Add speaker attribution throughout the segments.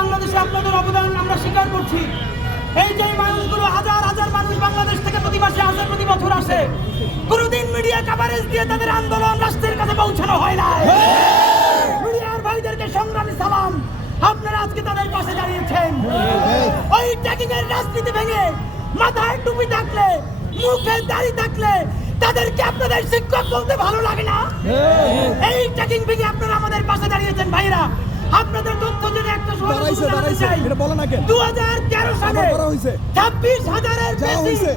Speaker 1: বাংলাদেশে আপনাদের অবদান আমরা স্বীকার করছি। এই যে মানুষগুলো হাজার হাজার মানুষ বাংলাদেশ থেকে প্রতি মাসে আসে, প্রতি বছর আসে। কোনোদিন মিডিয়া কাভারেজ দিয়ে তাদের আন্দোলন রাষ্ট্রের কাছে পৌঁছানো হয় না মিডিয়ার ভাইদেরকে সংগ্রামী সালাম, আপনারা আজকে তাদের পাশে দাঁড়িয়েছেন ওই ট্যাকিং এর রাজনীতি ভেঙে মাথায় টুপি থাকলে, মুখে দাড়ি থাকলে তাদেরকে আপনাদের শিক্ষক বলতে ভালো লাগে না? এই ট্যাকিং ভেঙে আপনারা আমাদের পাশে দাঁড়িয়েছেন ভাইরা আপনাদের
Speaker 2: দাঁড়াইছে, দাঁড়াইছে। এটা বলো না কেন?
Speaker 1: দু হাজার তেরো সালে
Speaker 2: আবার করা হইছে।
Speaker 1: ছাব্বিশ হাজারের
Speaker 2: যা
Speaker 1: বেশি।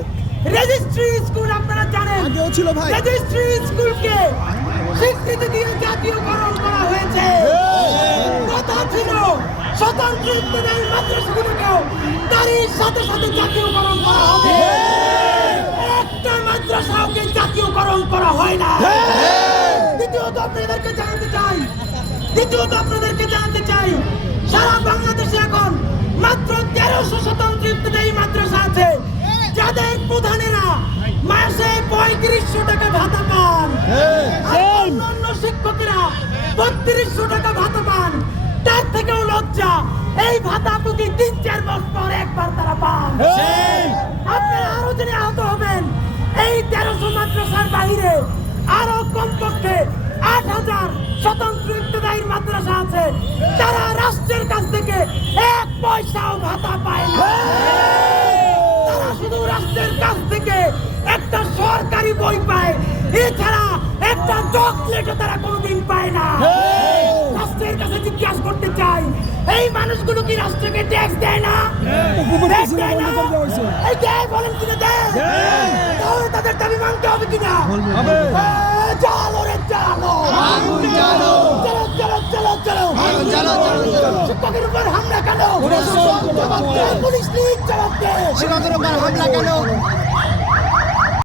Speaker 1: রেজিস্ট্রি স্কুল আপনারা জানেন।
Speaker 2: আগেও ছিল ভাই।
Speaker 1: রেজিস্ট্রি স্কুলকে স্বীকৃতি দিয়ে জাতীয়করণ করা হয়েছে। কথা ছিল স্বতন্ত্র ইত্যাদি মাদ্রাসাগুলোকেও তারই সাথে সাথে জাতীয়করণ করা হবে। একটা মাদ্রাসাকে জাতীয়করণ করা হয় না? দ্বিতীয়ত আপনাদেরকে জানাতে চাই। দ্বিতীয়ত আপনাদেরকে জানাতে চাই বত্রিশশো টাকা ভাতা পান। তার থেকেও লজ্জা এই ভাতা প্রতি তিন চার বছর পর একবার তারা পান? আপনারা আরও জেনে আহত হবেন। এই তেরোশো মাদ্রাসার বাইরে আরও কমপক্ষে আট হাজার স্বতন্ত্র ইত্যাদির মাদ্রাসা আছে। তারা রাষ্ট্রের কাছ থেকে এক পয়সাও ভাতা পায় না। তারা শুধু রাষ্ট্রের কাছ থেকে একটা সরকারি বই পায়। এছাড়া একটা চকলেটও তারা কোনোদিন পায় না। রাষ্ট্রের কাছে জিজ্ঞাসা করতে চাই এই মানুষগুলো কি রাষ্ট্রকে ট্যাক্স দেয় না। এই দেয় বলেন কিনা দেয়? তাহলে তাদের দাবি মানতে হবে কিনা? চালো রে চালো। চলো। চলো চলো চলো শিক্ষকের উপর হামলা কেন? পুলিশ লিগ দে
Speaker 3: শিক্ষকের উপর হামলা কেন?